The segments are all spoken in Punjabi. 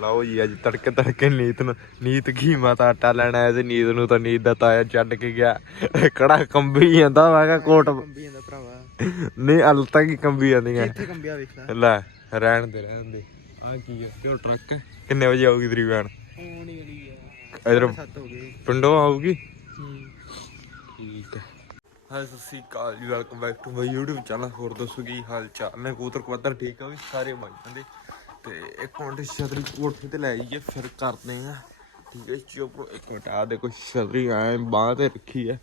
ਲਓ ਜੀ ਅੱਜ ਤੜਕੇ ਤੜਕੇ ਨੀਤ ਨੂੰ ਨੀਤ ਕੀ ਮਾਤਾ ਆਟਾ ਲੈਣ ਆਇਆ ਸੀ ਨੀਤ ਨੂੰ ਤਾਂ ਨੀਤ ਦਾ ਤਾਇਆ ਛੱਡ ਕੇ ਗਿਆ। ਕੜਾ ਕੰਬੀ ਜਾਂਦਾ ਮੈਂ ਕਿਹਾ ਕੋਟ ਕੰਬੀ ਜਾਂਦਾ ਭਰਾਵਾ। ਨਹੀਂ ਹਲ ਤੱਕ ਹੀ ਕੰਬੀ ਜਾਂਦੀਆਂ। ਇੱਥੇ ਕੰਬਿਆ ਵੇਖ ਲੈ। ਰਹਿਣ ਦੇ ਰਹਿਣ ਦੇ। ਆ ਕੀ ਹੈ ਕਿਉਂ ਟਰੱਕ? ਕਿੰਨੇ ਵਜੇ ਆਊਗੀ ਤੇਰੀ ਵੈਨ ਹੋਣੀ ਵਾਲੀ ਇਧਰ ਹੋ ਗਏ। ਪਿੰਡੋਂ ਆਊਗੀ? ਠੀਕ ਹੈ ਹਾਂ ਸਤਿ ਸ਼੍ਰੀ ਅਕਾਲ ਜੀ welcome back to my YouTube channel ਹੋਰ ਦੱਸੋ ਕੀ ਹਾਲ ਚਾਲ? ਨੇ ਕਬੂਤਰ ਕਬੱਤਰ ਠੀਕ ਆ ਵੀ? ਸਾਰੇ ਮਾਈਆਂ ਦੇ ਤੇ ਇੱਕ ਮਿੰਟ ਛਤਰੀ ਕੋਠੇ ਤੇ ਲੈ ਜਾਈਏ, ਫਿਰ ਕਰਦੇ ਆ ਠੀਕ ਹੈ ਚੁੱਪ ਇੱਕ ਮਿੰਟ ਆ ਦੇਖੋ ਛਤਰੀ ਐ ਬਾਹ ਤੇ ਰੱਖੀ ਹੈ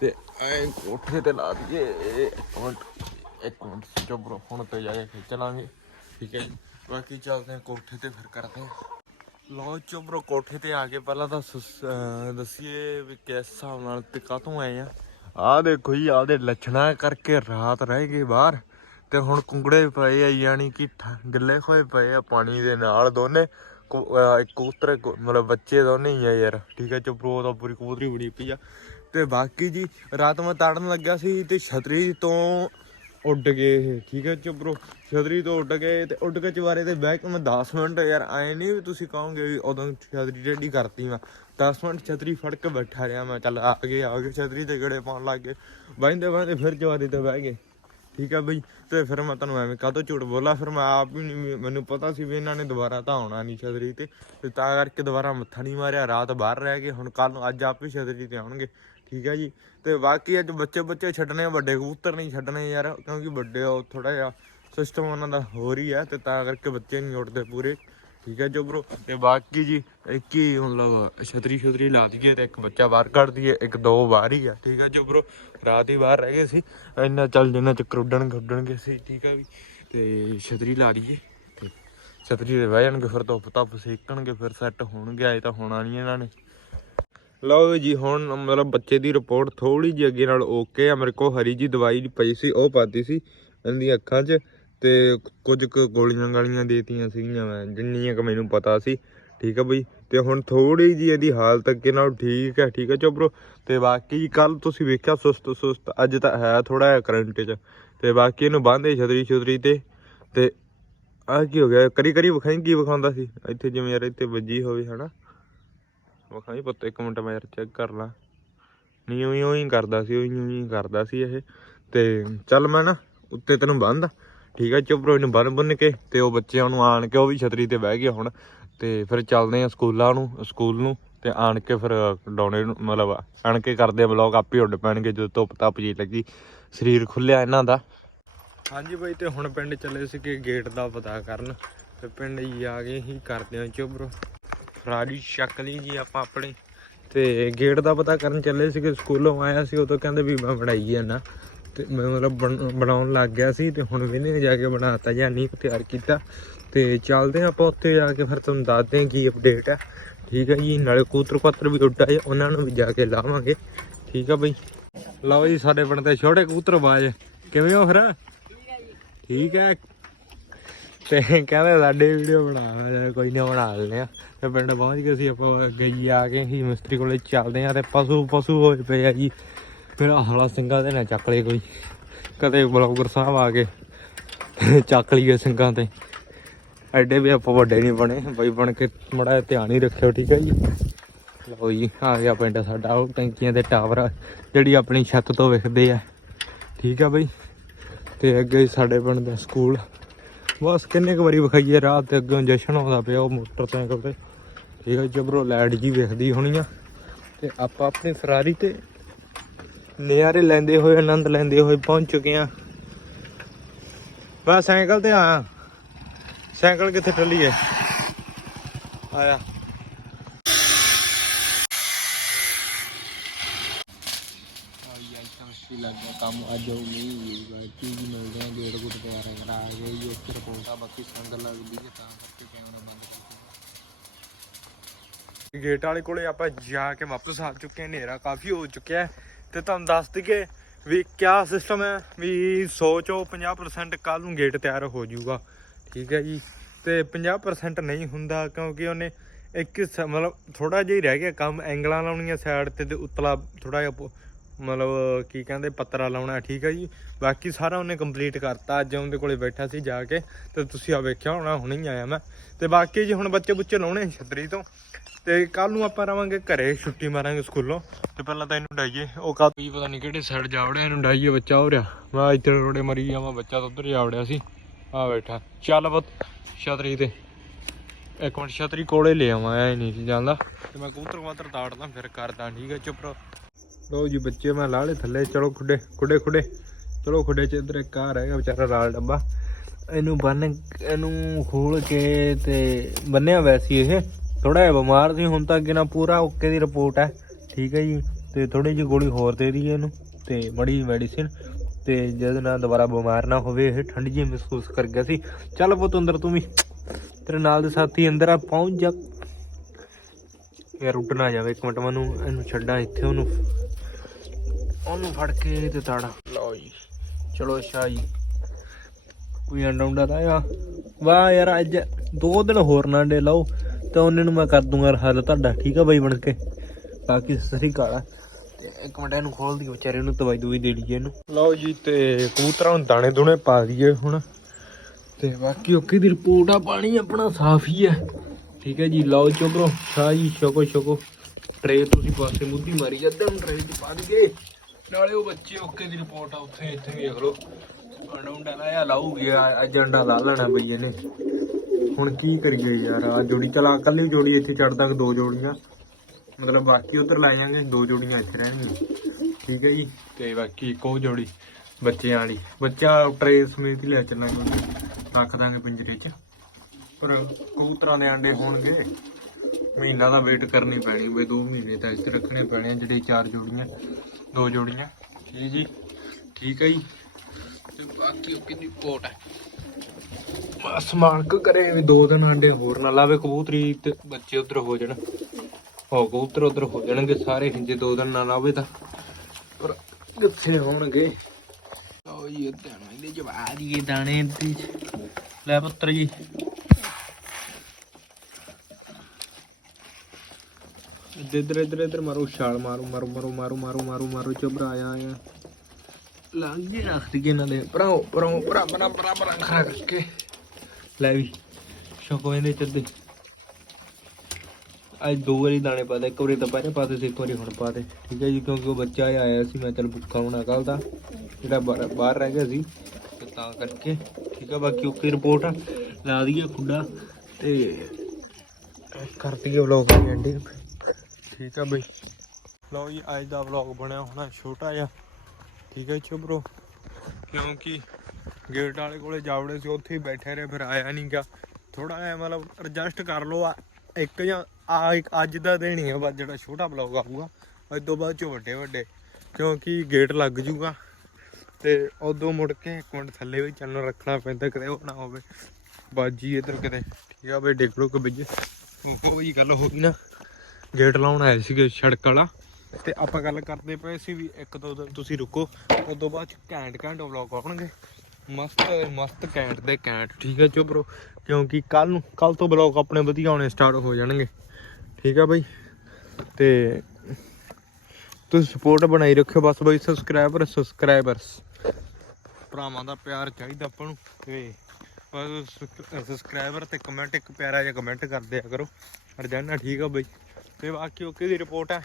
ਤੇ ਐ ਕੋਠੇ ਤੇ ਲਾ ਦਈਏ। ਇੱਕ ਮਿੰਟ ਇੱਕ ਮਿੰਟ ਚੁੱਪ ਹੁਣ ਤੇ ਜਾ ਕੇ ਖਿੱਚਣਾਂਗੇ ਠੀਕ ਹੈ ਜੀ, ਬਾਕੀ ਚੱਲਦੇ ਆ ਕੋਠੇ ਤੇ, ਫਿਰ ਕਰਦੇ ਆ ਲੋ ਚੁਬਰੋ ਕੋਠੇ ਤੇ ਆ ਕੇ ਪਹਿਲਾਂ ਤਾਂ ਸੁਸ- ਦੱਸੀਏ ਵੀ ਕਿਸ ਹਿਸਾਬ ਨਾਲ ਤੇ ਕਾਹਤੋਂ ਆਏ ਆ ਆ ਦੇਖੋ ਜੀ ਆਪਦੇ ਲੱਛਣਾ ਕਰਕੇ ਰਾਤ ਰਹਿ ਗਏ ਬਾਹਰ। ਤੇ ਹੁਣ ਕੁੰਗੜੇ ਪਏ ਆ, ਯਾਨੀ ਕਿ ਠ- ਗਿੱਲੇ ਹੋਏ ਪਏ ਆ ਪਾਣੀ ਦੇ ਨਾਲ ਦੋਨੇ। ਕੋ- ਕਬੂਤਰ ਮਤਲਬ ਬੱਚੇ ਦੋਨੇ ਹੀ ਆ ਯਾਰ। ਠੀਕ ਹੈ ਚੁਬਰੋ ਤਾਂ ਪੂਰੀ ਕਬੂਤਰੀ ਬਣੀ ਪਈ ਆ। ਤੇ ਬਾਕੀ ਜੀ, ਰਾਤ ਮੈਂ ਤਾੜਨ ਲੱਗਾ ਸੀ ਤੇ ਛਤਰੀ ਤੋਂ ਉੱਡ ਗਏ ਇਹ। ਠੀਕ ਹੈ ਚੁਬਰੋ ਛਤਰੀ ਤੋਂ ਉੱਡ ਗਏ ਤੇ ਉੱਡ ਕੇ ਚਵਾਰੇ ਤੇ ਬਹਿ ਕੇ ਮੈਂ 10 ਮਿੰਟ ਯਾਰ, ਐ ਨਹੀਂ ਵੀ ਤੁਸੀਂ ਕਹੋਗੇ ਵੀ ਉਦੋਂ ਛਤਰੀ ਰੈਡੀ ਕਰਤੀ ਮੈਂ। 10 ਮਿੰਟ ਛਤਰੀ ਫੜ ਕੇ ਬੈਠਾ ਰਿਹਾ ਮੈਂ, ਚੱਲ ਆ ਗਏ ਆ ਗਏ। ਛਤਰੀ ਤੇ ਗੜੇ ਪਾਉਣ ਲੱਗ ਗਏ। ਬਹਿੰਦੇ ਬਹਿੰਦੇ ਫਿਰ ਚਵਾਰੀ ਤੇ ਬਹਿ ਗਏ। ਠੀਕ ਹੈ ਬਈ? ਤੇ ਫਿਰ ਮੈਂ ਤੁਹਾਨੂੰ ਐਵੇਂ ਕਾਹਤੋਂ ਝੂਠ ਬੋਲਾ? ਫਿਰ ਮੈਂ ਆਪ ਹੀ ਨਹੀਂ ਮੈਨੂੰ ਪਤਾ ਸੀ ਵੀ ਇਹਨਾਂ ਨੇ ਦੁਬਾਰਾ ਤਾਂ ਆਉਣਾ ਨਹੀਂ ਛਤਰੀ ਤੇ। ਤੇ ਤਾਂ ਕਰਕੇ ਦੁਬਾਰਾ ਮੱਥਾ ਨਹੀਂ ਮਾਰਿਆ ਰਾਤ ਬਾਹਰ ਰਹਿ ਗਏ ਹੁਣ ਕੱਲ ਨੂੰ ਅੱਜ ਆਪ ਹੀ ਛਤਰੀ ਤੇ ਆਉਣਗੇ। ਠੀਕ ਹੈ ਜੀ? ਤੇ ਬਾਕੀ ਅੱਜ ਬੱਚੇ ਬੱਚੇ ਛੱਡਣੇ ਆ, ਵੱਡੇ ਕਬੂਤਰ ਨਹੀਂ ਛੱਡਣੇ ਯਾਰ ਕਿਉਂਕਿ ਵੱਡੇ ਉਹ ਥੋੜਾ ਜਿਹਾ ਸਿਸਟਮ ਉਹਨਾਂ ਦਾ ਹੋਰ ਹੀ ਹੈ ਤੇ ਤਾਂ ਕਰਕੇ ਬੱਚੇ ਨਹੀਂ ਉੱਡਦੇ ਪੂਰੇ। ਠੀਕ ਹੈ ਜੋ ਬ్రో ਤੇ ਬਾਕੀ ਜੀ, ਇੱਕ ਹੀ ਮਤਲਬ ਛਤਰੀ ਛਤਰੀ ਲਾ ਦਈਏ ਤੇ ਇੱਕ ਬੱਚਾ ਬਾਹਰ ਕੱਢ ਦਈਏ, ਇੱਕ ਦੋ ਬਾਹਰ ਹੀ ਆ। ਠੀਕ ਹੈ ਜੋ ਬ్రో ਰਾਤ ਹੀ ਬਾਹਰ ਰਹਿ ਗਏ ਸੀ। ਇੰਨਾ ਚੱਲ ਜਿੰਨਾ ਚੱਕਰ ਉੱਡਣ ਉੱਡਣਗੇ ਸੀ, ਠੀਕ ਹੈ ਵੀ। ਤੇ ਛਤਰੀ ਲਾ ਦਈਏ। ਤੇ ਛਤਰੀ ਦੇ ਬਹਿ ਜਾਣਗੇ, ਫਿਰ ਧੁੱਪ ਧੱਪ ਸੇਕਣਗੇ, ਫਿਰ ਸੈੱਟ ਹੋਣਗੇ ਆਏ ਤਾਂ ਹੋਣਾ ਨਹੀਂ ਇਹਨਾਂ ਨੇ। ਲਓ ਜੀ, ਹੁਣ ਮਤਲਬ ਬੱਚੇ ਦੀ ਰਿਪੋਰਟ ਥੋੜੀ ਜਿਹੀ ਅੱਗੇ ਨਾਲ ਓਕੇ ਆ। ਮੇਰੇ ਕੋਲ ਹਰੀ ਜੀ ਦਵਾਈ ਪਈ ਸੀ, ਉਹ ਪਾਤੀ ਸੀ, ਇਹਨਾਂ ਦੀਆਂ ਅੱਖਾਂ 'ਚ। ਤੇ ਕੁਝ ਕੁ ਗੋਲੀਆਂ ਗਾਲੀਆਂ ਦੇਤੀਆਂ ਸੀਗੀਆਂ ਮੈਂ, ਜਿੰਨੀਆਂ ਕਿ ਮੈਨੂੰ ਪਤਾ ਸੀ, ਠੀਕ ਆ ਬਈ? ਤੇ ਹੁਣ ਥੋੜੀ ਜੀ ਇਹਦੀ ਹਾਲਤ ਅੱਗੇ ਨਾਲ ਠੀਕ ਹੈ ਠੀਕ ਹੈ ਚੋਬਰੋ ਤੇ ਬਾਕੀ ਕੱਲ ਤੁਸੀਂ ਵੇਖਿਆ ਸੁਸਤ ਸੁਸਤ, ਅੱਜ ਤਾਂ ਹੈ ਥੋੜਾ ਜਿਹਾ ਕਰੰਟ 'ਚ। ਤੇ ਬਾਕੀ ਇਹਨੂੰ ਬੰਦੇ ਛਤਰੀ ਛਤਰੀ ਤੇ ਤੇ ਆ ਕੀ ਹੋ ਗਿਆ? ਕਰੀ ਕਰੀ ਵਿਖਾਈ, ਕੀ ਵਿਖਾਉਂਦਾ ਸੀ? ਇੱਥੇ ਜਿਵੇਂ ਯਾਰ ਇੱਥੇ ਵੱਜੀ ਹੋਵੇ, ਹਨਾ? ਵਿਖਾਈ ਪੁੱਤ, ਇੱਕ ਮਿੰਟ ਮੈਂ ਯਾਰ ਚੈੱਕ ਕਰ ਲਾਂ। ਨਹੀਂ, ਉਹੀ ਉਹੀ ਕਰਦਾ ਸੀ, ਉਹੀ ਉਹੀ ਕਰਦਾ ਸੀ ਇਹ। ਤੇ ਚੱਲ ਮੈਂ ਨਾ, ਉੱਤੇ ਤੈਨੂੰ ਬੰਨਦਾ ਠੀਕ ਹੈ ਚੁੱਪਰੋ ਇਹਨੂੰ ਬੰਨ ਬੰਨ ਕੇ ਤੇ ਉਹ ਬੱਚਿਆਂ ਨੂੰ ਆਣ ਕੇ ਉਹ ਵੀ ਛਤਰੀ ਤੇ ਬਹਿ ਗਏ ਹੁਣ ਤੇ ਫਿਰ ਚੱਲਦੇ ਆ ਸਕੂਲਾਂ ਨੂੰ, ਸਕੂਲ ਨੂੰ ਤੇ ਆਣ ਕੇ ਫਿਰ ਡਾਉਣੇ ਨੂੰ ਮਤਲਬ ਆਣ ਕੇ ਕਰਦੇ ਆ ਬਲੌਗ ਆਪੇ ਉੱਡ ਪੈਣਗੇ ਜਦੋਂ ਧੁੱਪ ਤੱਪ ਜੀ ਲੱਗੀ, ਸਰੀਰ ਖੁੱਲਿਆ ਇਹਨਾਂ ਦਾ। ਹਾਂਜੀ ਬਾਈ, ਤੇ ਹੁਣ ਪਿੰਡ ਚੱਲੇ ਸੀ ਕਿ ਗੇਟ ਦਾ ਪਤਾ ਕਰਨ ਤੇ ਪਿੰਡ ਹੀ ਆ ਗਏ ਹੀ ਕਰਦੇ ਆ ਚੁੱਪਰੋ ਫਰਾਰੀ ਚੱਕ ਲਈ ਜੀ ਆਪਾਂ ਆਪਣੀ। ਤੇ ਗੇਟ ਦਾ ਪਤਾ ਕਰਨ ਚੱਲੇ ਸੀ ਕਿ ਸਕੂਲੋਂ ਆਇਆ ਸੀ, ਉਦੋਂ ਕਹਿੰਦੇ ਵੀ ਮੈਂ ਬਣਾਈ ਹੈ ਨਾ। ਤੇ ਮੈਂ ਮਤਲਬ ਬਣ- ਬਣਾਉਣ ਲੱਗ ਗਿਆ ਸੀ ਤੇ ਹੁਣ ਵੀ ਜਾ ਕੇ ਬਣਾਤਾ ਜਾਂ ਨਹੀਂ ਤਿਆਰ ਕੀਤਾ। ਤੇ ਚੱਲਦੇ ਹਾਂ ਆਪਾਂ ਉੱਥੇ ਜਾ ਕੇ ਫਿਰ ਤੁਹਾਨੂੰ ਦੱਸਦੇ ਹਾਂ ਕੀ ਅਪਡੇਟ ਹੈ। ਠੀਕ ਹੈ ਜੀ, ਨਾਲੇ ਕੂਤਰ ਪੱਤਰ ਵੀ ਉੱਡਾ ਹੈ ਉਹਨਾਂ ਨੂੰ ਵੀ ਜਾ ਕੇ ਲਾਵਾਂਗੇ। ਠੀਕ ਆ ਬਈ। ਲਓ ਜੀ, ਸਾਡੇ ਪਿੰਡ ਦੇ ਛੋਟੇ ਕੂਤਰ ਬਾਜ ਕਿਵੇਂ ਹੋ ਫਿਰ? ਠੀਕ ਹੈ। ਤੇ ਕਹਿੰਦੇ ਸਾਡੇ ਵੀਡੀਓ ਬਣਾ, ਕੋਈ ਨਾ ਬਣਾ ਲੈਣੇ ਆ ਤੇ ਪਿੰਡ ਪਹੁੰਚ ਗਏ ਸੀ, ਆਪਾਂ ਗਈ ਆ ਕੇ ਹੀ ਮਿਸਤਰੀ ਕੋਲੇ ਚੱਲਦੇ ਆ ਤੇ ਪਸ਼ੂ ਪਸ਼ੂ ਹੋਏ ਪਏ ਆ ਜੀ। ਫਿਰ ਹਲਾ ਸਿੰਘਾਂ ਦੇ ਨਾ ਚੱਕ ਲਏ ਕੋਈ। ਕਦੇ ਬਲੌਗਰ ਸਾਹਿਬ ਆ ਕੇ ਚੱਕ ਲਈਏ ਸਿੰਘਾਂ ਤੇ। ਐਡੇ ਵੀ ਆਪਾਂ ਵੱਡੇ ਨਹੀਂ ਬਣੇ। ਬਈ ਬਣ ਕੇ ਮੜਾ ਧਿਆਨ ਹੀ ਰੱਖਿਓ, ਠੀਕ ਹੈ ਜੀ। ਲਓ ਜੀ, ਆ ਗਿਆ ਪਿੰਡ ਸਾਡਾ, ਉਹ ਟੈਂਕੀਆਂ ਦੇ ਟਾਵਰ ਜਿਹੜੀ ਆਪਣੀ ਛੱਤ ਤੋਂ ਵਿਖਦੇ ਆ। ਠੀਕ ਆ ਬਈ। ਤੇ ਅੱਗੇ ਸਾਡੇ ਪਿੰਡ ਦਾ ਸਕੂਲ। ਬਸ ਕਿੰਨੇ ਕੁ ਵਾਰੀ ਵਿਖਾਈਏ, ਰਾਤ ਤੇ ਅੱਗੇ ਜਸ਼ਨ ਆਉਂਦਾ ਪਿਆ ਉਹ ਮੋਟਰਸਾਈਕਲ ਤੇ। ਠੀਕ ਹੈ ਜਬਰੋ ਲਾਈਟ ਜੀ ਵੇਖਦੀ ਹੋਣੀ ਆ। ਤੇ ਆਪਾਂ ਆਪਣੀ ਫਰਾਰੀ ਤੇ ਨਿਆਰੇ ਲੈਂਦੇ ਹੋਏ ਆਨੰਦ ਲੈਂਦੇ ਹੋਏ ਪਹੁੰਚ ਚੁੱਕੇ ਆ ਬਸ ਸਾਈਕਲ ਤੇ ਆ ਸਾਈਕਲ ਕਿੱਥੇ ਟੱਲੀਏ ਆਇਆ। ਆਈ ਆਈ ਤਾਂ ਲੱਗ ਗਿਆ ਕੰਮ। ਅੱਜ ਉਹ ਨਹੀਂ ਬਾਕੀ ਜੀ ਮਿਲਦੇ ਆ ਗੇਟ ਗੁੱਟ ਤਿਆਰ ਕਰਾ ਗਏ ਜੀ। ਇੱਕ ਰਿਪੋਰਟ ਆ ਬਾਕੀ ਸੰਗ ਲੱਗਦੀ ਹੈ ਤਾਂ ਕਰਕੇ ਕੈਮਰਾ ਬੰਦ ਕਰ ਗੇਟ ਵਾਲੇ ਕੋਲੇ ਆਪਾਂ ਜਾ ਕੇ ਵਾਪਸ ਆ ਚੁੱਕੇ ਹਾਂ। ਹਨੇਰਾ ਕਾਫੀ ਹੋ ਚੁੱਕਿਆ ਹੈ। ਤੇ ਤੁਹਾਨੂੰ ਦੱਸ ਦਈਏ ਵੀ ਕਿਆ ਸਿਸਟਮ ਹੈ ਵੀ 100 ਚੋਂ 50% ਕੱਲ ਨੂੰ ਗੇਟ ਤਿਆਰ ਹੋ ਜਾਊਗਾ। ਠੀਕ ਹੈ ਜੀ। ਤੇ 50% ਨਹੀਂ ਹੁੰਦਾ ਕਿਉਂਕਿ ਉਹਨੇ ਇੱਕ ਹਿੱਸਾ ਮਤਲਬ ਥੋੜਾ ਜਿਹਾ ਹੀ ਰਹਿ ਗਿਆ ਕੰਮ, ਐਂਗਲਾਂ ਲਾਉਣੀਆਂ ਸਾਈਡ ਤੇ ਤੇ ਉਤਲਾ ਥੋੜਾ ਜਿਹਾ ਪ- ਮਤਲਬ, ਕੀ ਕਹਿੰਦੇ, ਪੱਤਰਾ ਲਾਉਣਾ, ਠੀਕ ਹੈ ਜੀ? ਬਾਕੀ ਸਾਰਾ ਉਹਨੇ ਕੰਪਲੀਟ ਕਰਤਾ। ਅੱਜ ਉਹਦੇ ਕੋਲੇ ਬੈਠਾ ਸੀ ਜਾ ਕੇ, ਤੇ ਤੁਸੀਂ ਆ ਵੇਖਿਆ ਹੋਣਾ, ਹੁਣੇ ਹੀ ਆਇਆ ਮੈਂ। ਤੇ ਬਾਕੀ ਜੀ ਹੁਣ ਬੱਚੇ ਬੁੱਚੇ ਲਾਉਣੇ ਸੀ ਛਤਰੀ ਤੋਂ। ਤੇ ਕੱਲ ਨੂੰ ਆਪਾਂ ਰਵਾਂਗੇ ਘਰੇ, ਛੁੱਟੀ ਮਾਰਾਂਗੇ ਸਕੂਲੋਂ। ਤੇ ਪਹਿਲਾਂ ਤਾਂ ਇਹਨੂੰ ਡਾਈਏ। ਉਹ ਕਾ ਵੀ ਪਤਾ ਨਹੀਂ ਕਿਹੜੇ ਸਾਈਡ ਜਾ ਵੜਿਆ, ਇਹਨੂੰ ਡਾਈਏ ਬੱਚਾ ਹੋ ਰਿਹਾ ਮੈਂ ਇੱਧਰ ਰੋੜੇ ਮਰੀ ਜਾਵਾਂ, ਬੱਚਾ ਤਾਂ ਉੱਧਰ ਜਾ ਵੜਿਆ ਸੀ। ਆ ਬੈਠਾ। ਚੱਲ ਬਤ ਛਤਰੀ ਤੇ। ਇੱਕ ਮਿੰਟ, ਛਤਰੀ ਕੋਲੇ ਲੈ ਆਵਾਂ, ਐ ਨਹੀਂ ਸੀ ਜਾਂਦਾ। ਤੇ ਮੈਂ ਕਬੂਤਰ ਕਬੂਤਰ ਤਾੜਦਾ, ਫਿਰ ਕਰਦਾ, ਠੀਕ ਹੈ ਚੁੱਪ ਰਹੋ ਜੀ ਬੱਚੇ, ਮੈਂ ਲਾਲੇ ਥੱਲੇ। ਚਲੋ ਖੁੱਡੇ ਖੁੱਡੇ ਖੁੱਡੇ। ਚਲੋ ਖੁੱਡੇ ਚ ਇੱਧਰ ਇੱਕ ਆ ਹੈਗਾ ਵਿਚਾਰਾ ਲਾਲ ਡੱਬਾ। ਇਹਨੂੰ ਬੰਨ, ਇਹਨੂੰ ਖੋਲ ਕੇ ਤੇ ਬੰਨਿਆ ਵੈਸੀ ਇਹ। ਥੋੜਾ ਜਿਹਾ ਬਿਮਾਰ ਸੀ, ਹੁਣ ਤਾਂ ਅੱਗੇ ਨਾ ਪੂਰਾ ਓਕੇ ਦੀ ਰਿਪੋਰਟ ਹੈ। ਠੀਕ ਹੈ ਜੀ। ਤੇ ਥੋੜੀ ਜਿਹੀ ਗੋਲੀ ਹੋਰ ਦੇ ਦਈਏ ਇਹਨੂੰ। ਤੇ ਬੜੀ ਮੈਡੀਸਿਨ ਤੇ ਜਿਹਦੇ ਨਾਲ ਦੁਬਾਰਾ ਬਿਮਾਰ ਨਾ ਹੋਵੇ, ਇਹ ਠੰਡ ਜਿਹੀ ਮਹਿਸੂਸ ਕਰ ਗਿਆ ਸੀ। ਚੱਲ ਪੁੱਤ ਅੰਦਰ ਤੂੰ ਵੀ। ਤੇਰੇ ਨਾਲ ਦੇ ਸਾਥੀ ਅੰਦਰ ਆ, ਪਹੁੰਚ ਜਾ। ਯਾਰ ਉੱਡ ਨਾ ਜਾਵੇ ਇੱਕ ਮਿੰਟ, ਮੈਨੂੰ ਇਹਨੂੰ ਛੱਡਾਂ ਇੱਥੇ ਉਹਨੂੰ। ਉਹਨੂੰ ਫੜ ਕੇ ਤੇ ਤਾੜਾ। ਲਓ ਜੀ। ਚਲੋ ਸ਼ਾਹ ਜੀ। ਕੋਈ ਅੰਡਾ ਉਂਡਾ ਤਾਂ ਆ ਵਾਹ ਯਾਰ ਅੱਜ ਦੋ ਦਿਨ ਹੋਰ ਨਾ ਅੰਡੇ ਲਾਓ ਤੇ ਉਹਨੇ ਨੂੰ ਮੈਂ ਕਰ ਦੂੰਗਾ ਹੱਲ ਤੁਹਾਡਾ ਠੀਕ ਆ ਬਾਈ ਬਣ ਕੇ? ਬਾਕੀ ਸਹੀ ਕਾਲਾ ਤੇ ਇੱਕ ਮਿੰਟ ਇਹਨੂੰ ਖੋਲ ਦੀ ਵਿਚਾਰੇ ਨੂੰ ਦਵਾਈ ਦੂਈ ਦੇ ਲਈਏ ਇਹਨੂੰ। ਲਓ ਜੀ ਤੇ ਕਬੂਤਰਾਂ ਨੂੰ ਦਾਣੇ ਦੁਣੇ ਪਾ ਦਈਏ ਹੁਣ। ਤੇ ਬਾਕੀ ਓਕੇ ਦੀ ਰਿਪੋਰਟ ਆ? ਪਾਣੀ ਆਪਣਾ ਸਾਫ਼ ਹੀ ਹੈ ਠੀਕ ਹੈ ਜੀ ਲਓ ਚੋਬਰੋ ਸ਼ਾਹ ਜੀ ਛਕੋ ਛਕੋ। ਟਰੇ ਤੁਸੀਂ ਪਾਸੇ ਮੁੱਦੀ ਮਾਰੀ ਜਾਂਦੇ ਹੁਣ ਟਰੇ ਚ ਪਾ ਦਈਏ। ਨਾਲੇ ਉਹ ਬੱਚੇ ਓਕੇ ਦੀ ਰਿਪੋਰਟ ਆ, ਉੱਥੇ ਇੱਥੇ ਵੇਖ ਲਓ। ਅੰਡਾ ਲਾਇਆ ਲਾਊਗੀ ਆ- ਲਾ ਲੈਣਾ ਬਈ ਇਹਨੇ। ਹੁਣ ਕੀ ਕਰੀਏ ਯਾਰ ਆ ਜੋੜੀ, ਚਲਾ ਕੱਲੀ ਜੋੜੀ ਇੱਥੇ ਛੱਡ ਦਾਂਗੇ, ਦੋ ਜੋੜੀਆਂ। ਮਤਲਬ ਬਾਕੀ ਉਧਰ ਲੈ ਜਾਾਂਗੇ, ਦੋ ਜੋੜੀਆਂ ਇੱਥੇ ਰਹਿਣਗੀਆਂ। ਠੀਕ ਹੈ ਜੀ? ਤੇ ਬਾਕੀ ਇੱਕ ਉਹ ਜੋੜੀ, ਬੱਚਿਆਂ ਵਾਲੀ। ਬੱਚਾ ਟਰੇ ਸਮੇਤ ਹੀ ਲੈ ਚੱਲਾਂਗੇ ਰੱਖ ਦਾਂਗੇ ਪਿੰਜਰੇ 'ਚ। ਪਰ ਕਬੂਤਰਾਂ ਦੇ ਆਂਡੇ ਹੋਣਗੇ। ਮਹੀਨਾ ਦਾ ਵੇਟ ਕਰਨੀ ਪੈਣੀ, ਬਈ 2 ਮਹੀਨੇ ਤਾਂ ਰੱਖਣੇ ਪੈਣੇ ਆ, ਜਿਹੜੇ ਚਾਰ ਜੋੜੀਆਂ। ਦੋ ਜੋੜੀਆਂ। ਠੀਕ ਜੀ। ਠੀਕ ਹੈ ਜੀ। ਤੇ ਬਾਕੀ ਉਹ ਕਿੰਨੀ ਪੋਟ ਹੈ। ਬਸ ਮਾਲਕ ਕਰੇ ਵੀ ਦੋ ਦਿਨ ਆਂਡੇ ਹੋਰ ਨਾ ਲਾਵੇ ਕਬੂਤਰੀ ਤੇ ਬੱਚੇ ਉਧਰ ਹੋ ਜਾਣ। ਹੋ ਕਬੂਤਰ ਉਧਰ ਹੋ ਜਾਣਗੇ ਸਾਰੇ ਹਿੰਦੇ ਦੋ ਦਿਨ ਨਾ ਲਾਵੇ ਤਾਂ। ਪਰ ਕਿੱਥੇ ਹੋਣਗੇ? ਲਓ ਜੀ ਇਹ ਦਾਣੇ ਚ ਪਾ ਦਈਏ ਦਾਣੇ ਚ ਲੈ ਪੁੱਤਰ ਜੀ। ਇੱਧਰ ਇੱਧਰ ਇੱਧਰ ਇੱਧਰ ਮਾਰੋ, ਛਾਲ ਮਾਰੋ ਮਾਰੋ ਮਾਰੋ ਮਾਰੋ ਮਾਰੋ ਮਾਰੋ ਮਾਰੋ ਚੁਬਰਾ ਆਇਆ ਆਇਆ ਲਾਂਗੇ ਰੱਖ ਦਈਏ ਇਹਨਾਂ ਦੇ ਭਰਾਓ ਭਰਾਓ, ਭਰਾ ਭਰਾ ਭਰਾ ਭਰਾ, ਖੜਾ ਕਰਕੇ। ਲੈ ਵੀ, ਸ਼ੋਕੋ ਇਹਦੇ ਚੱਲਦੇ ਅੱਜ ਦੋ ਵਾਰੀ ਦਾਣੇ ਪਾਦੇ ਇੱਕ ਵਾਰੀ ਤਾਂ ਪਹਿਲੇ ਪਾਦੇ ਸੀ ਇੱਕ ਵਾਰੀ ਹੁਣ ਪਾਦੇ ਠੀਕ ਹੈ ਜੀ, ਕਿਉਂਕਿ ਉਹ ਬੱਚਾ ਹੀ ਆਇਆ ਸੀ, ਮੈਂ ਚੱਲ ਭੁੱਖਾ ਹੋਣਾ ਕੱਲ ਦਾ। ਜਿਹੜਾ ਬਾਹਰ ਬਾਹਰ ਰਹਿ ਗਿਆ ਸੀ, ਤਾਂ ਕਰਕੇ। ਠੀਕ ਆ ਬਾਕੀ ਓਕੇ ਰਿਪੋਰਟ ਆ। ਲਾ ਦਈਏ ਖੁੱਡਾ, ਤੇ ਕਰ ਦਈਏ ਵਲੌਗ ਦੀ ਐਂਡਿੰਗ ਠੀਕ ਆ ਬਈ। ਲਓ ਜੀ, ਅੱਜ ਦਾ ਵਲੌਗ ਬਣਿਆ ਹੋਣਾ ਛੋਟਾ ਜਿਹਾ। ਠੀਕ ਹੈ ਚੁਬਰੋ ਕਿਉਂਕਿ ਗੇਟ ਵਾਲੇ ਕੋਲੇ ਜਾਵੜੇ ਸੀ, ਉੱਥੇ ਹੀ ਬੈਠੇ ਰਹੇ, ਫਿਰ ਆਇਆ ਨਹੀਂ ਗਾ। ਥੋੜਾ ਜਿਹਾ ਮਤਲਬ ਐਡਜਸਟ ਕਰ ਲਓ ਆ। ਇੱਕ ਜਾਂ ਆ, ਇੱਕ ਅੱਜ ਦਾ ਦਿਨ ਹੀ ਆ, ਬਸ ਜਿਹੜਾ ਛੋਟਾ ਬਲੌਗ ਆਊਗਾ। ਅੱਜ ਤੋਂ ਬਾਅਦ ਚ ਵੱਡੇ ਵੱਡੇ ਕਿਉਂਕਿ ਗੇਟ ਲੱਗ ਜੂਗਾ। ਤੇ ਉਦੋਂ ਮੁੜ ਕੇ ਇੱਕ ਮਿੰਟ ਥੱਲੇ ਵੀ ਚੈਨਲ ਰੱਖਣਾ ਪੈਂਦਾ, ਕਿਤੇ ਉਹ ਨਾ ਹੋਵੇ। ਬਾਜੀ ਇਧਰ ਕਿਤੇ। ਠੀਕ ਆ ਬਈ ਡਿੱਗ ਲੋ ਬਈਏ ਉਹ ਹੀ ਗੱਲ ਹੋ ਗਈ ਨਾ। ਗੇਟ ਲਾਉਣ ਆਏ ਸੀਗੇ ਸੜਕ ਵਾਲਾ। ਤੇ ਆਪਾਂ ਗੱਲ ਕਰਦੇ ਪਏ ਸੀ ਵੀ ਇੱਕ ਦੋ ਦਿਨ ਤੁਸੀਂ ਰੁਕੋ ਉਸ ਤੋਂ ਬਾਅਦ ਚ ਘੈਂਟ ਘੈਂਟ ਵਲੌਗ ਆਉਣਗੇ ਮਸਤ ਮਸਤ ਘੈਂਟ ਦੇ ਘੈਂਟ, ਠੀਕ ਹੈ ਚੁਬਰੋ ਕਿਉਂਕਿ ਕੱਲ ਨੂੰ ਕੱਲ ਤੋਂ ਵਲੌਗ ਆਪਣੇ ਵਧੀਆ ਆਉਣੇ ਸਟਾਰਟ ਹੋ ਜਾਣਗੇ। ਠੀਕ ਆ ਬਾਈ? ਤੇ ਤੁਸੀਂ ਸਪੋਰਟ ਬਣਾਈ ਰੱਖਿਓ, ਬਸ ਬਾਈ ਸਬਸਕ੍ਰਾਈਬਰ ਸਬਸਕ੍ਰਾਈਬਰਸ ਭਰਾਵਾਂ ਦਾ ਪਿਆਰ ਚਾਹੀਦਾ ਆਪਾਂ ਨੂੰ। ਤੇ ਬਸ ਸਬਸਕ੍ਰਾਈਬਰ ਤੇ ਕਮੈਂਟ ਇੱਕ ਪਿਆਰਾ ਜਿਹਾ ਕਮੈਂਟ ਕਰਦੇ ਆ ਕਰੋ। ਰਜਾਨਾ ਠੀਕ ਆ ਬਾਈ? ਤੇ ਬਾਕੀ ਓਕੇ ਦੀ ਰਿਪੋਰਟ ਹੈ।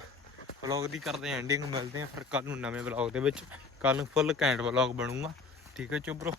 ਵਲੌਗ ਦੀ ਕਰਦੇ ਐਂਡਿੰਗ ਮਿਲਦੇ ਆ ਫਿਰ ਕੱਲ ਨੂੰ ਨਵੇਂ ਵਲੌਗ ਦੇ ਵਿੱਚ। ਕੱਲ ਨੂੰ ਫੁੱਲ ਘੈਂਟ ਵਲੌਗ ਬਣੂਗਾ। ਠੀਕ ਹੈ ਚੁਬਰੋ